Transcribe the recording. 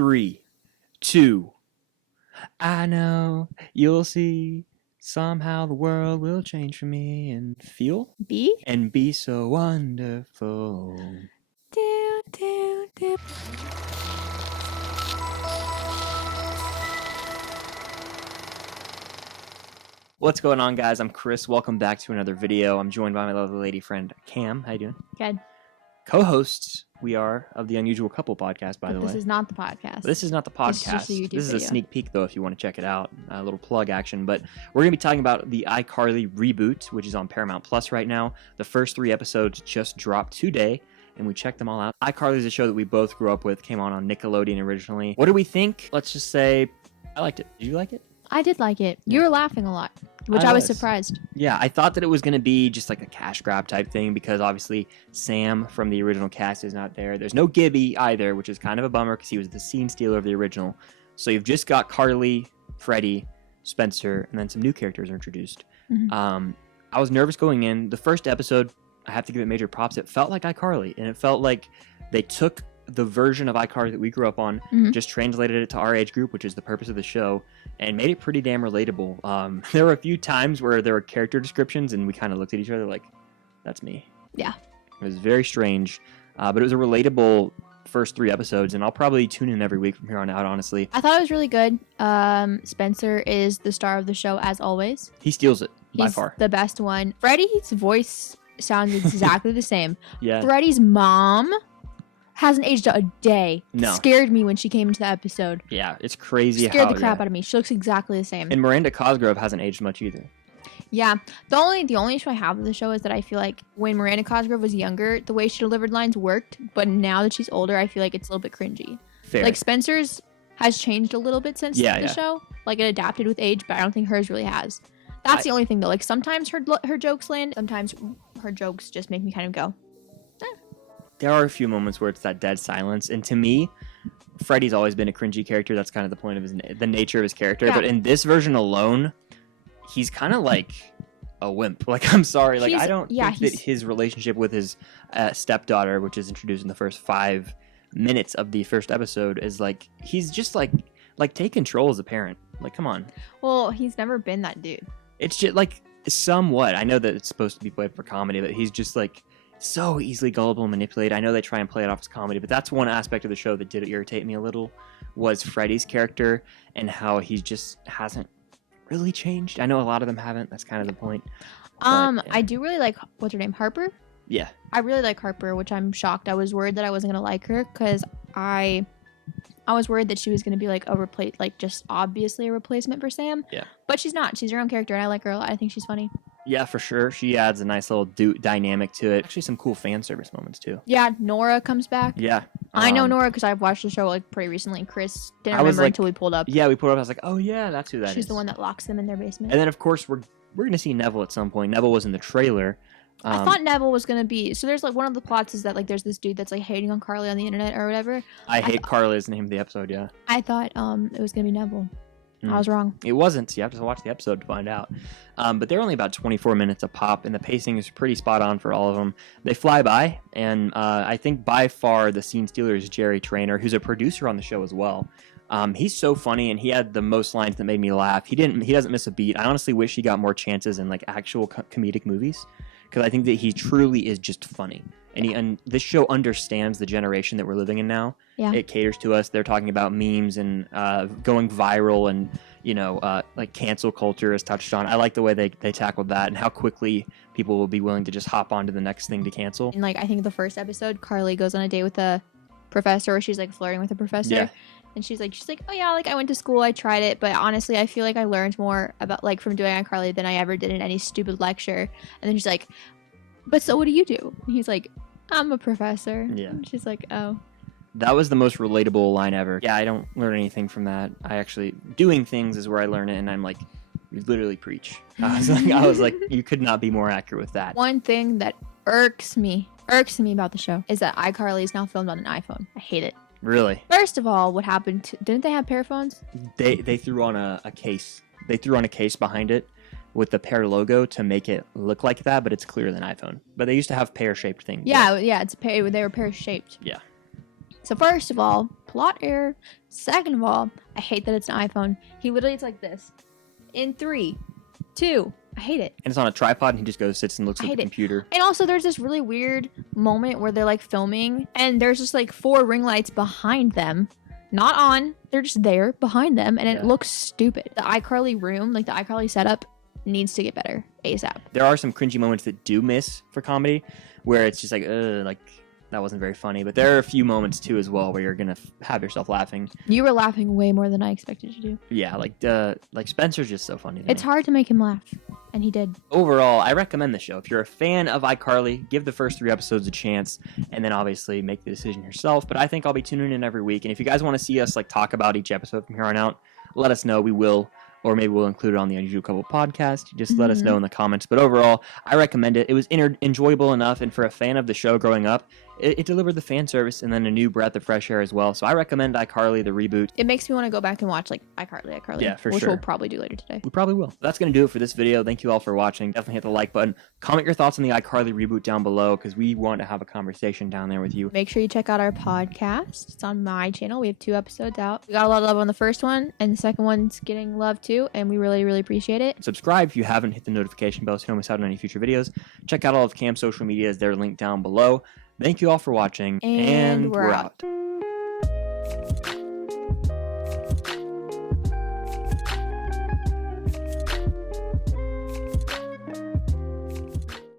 3, 2. I know you'll see. Somehow the world will change for me and feel and be so wonderful. Do, do, do. What's going on, guys? I'm Chris. Welcome back to another video. I'm joined by my lovely lady friend Cam. How you doing? Good. Co-hosts we are of the Unusual Couple podcast, by the way. This is not the podcast. This is not the podcast. This is a sneak peek, though, if you want to check it out. A little plug action. But we're going to be talking about the iCarly reboot, which is on Paramount Plus right now. The first 3 episodes just dropped today, and we checked them all out. iCarly is a show that we both grew up with. Came on Nickelodeon originally. What do we think? Let's just say I liked it. Did you like it? I did like it. You were laughing a lot, which I was surprised. Yeah, I thought that it was going to be just like a cash grab type thing because obviously Sam from the original cast is not there. There's no Gibby either, which is kind of a bummer because he was the scene stealer of the original. So you've just got Carly, Freddie, Spencer, and then some new characters are introduced. Mm-hmm. I was nervous going in. The first episode, I have to give it major props. It felt like iCarly, and it felt like they took the version of iCarly that we grew up on, just translated it to our age group, which is the purpose of the show, and made it pretty damn relatable. There were a few times where there were character descriptions, and we kind of looked at each other like, that's me. Yeah. It was very strange, but it was a relatable first 3 episodes, and I'll probably tune in every week from here on out, honestly. I thought it was really good. Spencer is the star of the show, as always. He steals it, by He's far. the best one. Freddie's voice sounds exactly the same. Yeah. Freddie's mom hasn't aged a day. No. Scared me when she came into the episode. Yeah, it's crazy. Scared the crap out of me. She looks exactly the same. And Miranda Cosgrove hasn't aged much either. Yeah. The only issue I have with the show is that I feel like when Miranda Cosgrove was younger, the way she delivered lines worked, but now that she's older, I feel like it's a little bit cringy. Fair. Like Spencer's has changed a little bit since the show. Like it adapted with age, but I don't think hers really has. That's the only thing though. Like sometimes her jokes land, sometimes her jokes just make me kind of go, There are a few moments where it's that dead silence, and to me, Freddie's always been a cringy character. That's kind of the point of the nature of his character. Yeah. But in this version alone, he's kind of like a wimp. Like, I'm sorry, like I don't think that his relationship with his stepdaughter, which is introduced in the first 5 minutes of the first episode, is like he's just like take control as a parent. Like, come on. Well, he's never been that dude. It's just like somewhat. I know that it's supposed to be played for comedy, but he's just like so easily gullible and manipulated. I know they try and play it off as comedy, but that's one aspect of the show that did irritate me a little, was Freddie's character and how he just hasn't really changed. I know a lot of them haven't. That's kind of the point. But, yeah. I do really like, what's her name, Harper? Yeah. I really like Harper, which I'm shocked. I was worried that I wasn't going to like her because I was worried that she was going to be like just obviously a replacement for Sam. Yeah. But she's not. She's her own character, and I like her a lot. I think she's funny. Yeah, for sure. She adds a nice little dynamic to it. Actually, some cool fan service moments, too. Yeah, Nora comes back. Yeah. I know Nora because I've watched the show like pretty recently. Chris didn't remember until we pulled up. Yeah, we pulled up. I was like, oh, yeah, that's who that is. She's the one that locks them in their basement. And then, of course, we're going to see Neville at some point. Neville was in the trailer. I thought Neville was going to be... So there's like one of the plots is that like there's this dude that's like hating on Carly on the internet or whatever. I Hate Carly is the name of the episode, yeah. I thought it was going to be Neville. I was wrong. It wasn't. You have to watch the episode to find out. But they're only about 24 minutes a pop, and the pacing is pretty spot on for all of them. They fly by, and I think by far the scene stealer is Jerry Trainer, who's a producer on the show as well. He's so funny, and he had the most lines that made me laugh. He doesn't miss a beat. I honestly wish he got more chances in like actual comedic movies, because I think that he truly is just funny. And this show understands the generation that we're living in now. Yeah. It caters to us. They're talking about memes and going viral, and like cancel culture is touched on. I like the way they tackled that and how quickly people will be willing to just hop on to the next thing to cancel. And like I think the first episode, Carly goes on a date with a professor where she's like flirting with a professor. Yeah. And she's like, oh yeah, like I went to school, I tried it, but honestly, I feel like I learned more about like from doing iCarly than I ever did in any stupid lecture. And then she's like, but so what do you do? And he's like, I'm a professor. Yeah. And she's like, oh. That was the most relatable line ever. Yeah, I don't learn anything from that. I actually, doing things is where I learn it, and I'm like, you literally preach. I was like, you could not be more accurate with that. One thing that irks me about the show is that iCarly is now filmed on an iPhone. I hate it. Really? First of all, what happened? Didn't they have pair phones? They threw on a case. They threw on a case behind it with the Pear logo to make it look like that, but it's clearer than iPhone. But they used to have pear-shaped things. Yeah, it's pear. They were pear-shaped. Yeah. So first of all, plot error. Second of all, I hate that it's an iPhone. He literally, it's like this. In 3, 2, I hate it. And it's on a tripod, and he just goes, sits and looks at the computer. And also, there's this really weird moment where they're like filming, and there's just like 4 ring lights behind them. Not on, they're just there behind them, and it looks stupid. The iCarly room, like the iCarly setup, needs to get better ASAP. There are some cringy moments that do miss for comedy, where it's just like that wasn't very funny. But there are a few moments too as well where you're gonna have yourself laughing. You were laughing way more than I expected you to do. Yeah, like Spencer's just so funny. It's hard to make him laugh, and he did. Overall, I recommend the show. If you're a fan of iCarly, give the first 3 episodes a chance, and then obviously make the decision yourself. But I think I'll be tuning in every week. And if you guys want to see us like talk about each episode from here on out, let us know. We will. Or maybe we'll include it on the Unusual Couple podcast. Just let us know in the comments. But overall, I recommend it. It was enjoyable enough. And for a fan of the show growing up, it delivered the fan service and then a new breath of fresh air as well. So I recommend iCarly, the reboot. It makes me want to go back and watch like iCarly. Yeah, for which sure. we'll probably do later today. We probably will. That's going to do it for this video. Thank you all for watching. Definitely hit the like button. Comment your thoughts on the iCarly reboot down below because we want to have a conversation down there with you. Make sure you check out our podcast. It's on my channel. We have 2 episodes out. We got a lot of love on the first one, and the second one's getting love too, and we really, really appreciate it. Subscribe if you haven't. Hit the notification bell so you don't miss out on any future videos. Check out all of Cam's social medias. They're linked down below. Thank you all for watching, and we're out.